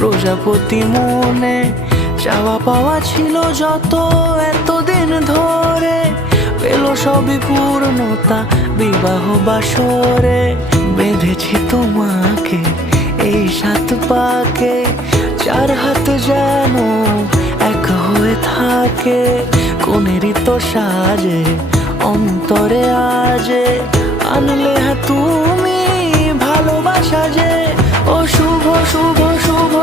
প্রজাপতি মনে চাওয়া পাওয়া ছিল যত এতদিন ধরে, পেল সবই পূর্ণতা বিবাহ বাসরে। বেঁধেছি তোমাকে এই 7 পাকে, 4 হাত যেন এক হয়ে থাকে। কোনেরই তো সাজে অন্তরে আজে আনলে তুমি ভালোবাসা যে। ও শুভ শুভ শুভ